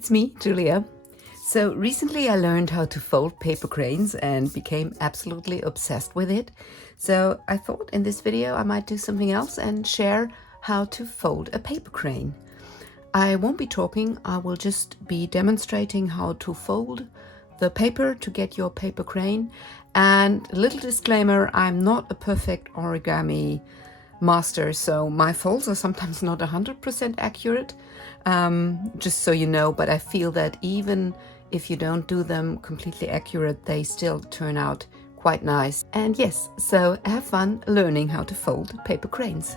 it's me, Julia. So recently I learned how to fold paper cranes and became absolutely obsessed with it. So I thought in this video I might do something else and share how to fold a paper crane. I won't be talking, I will just be demonstrating how to fold the paper to get your paper crane. And a little disclaimer, I'm not a perfect origami master, so my folds are sometimes not 100% accurate, just so you know, but I feel that even if you don't do them completely accurate, they still turn out quite nice. And yes, so have fun learning how to fold paper cranes.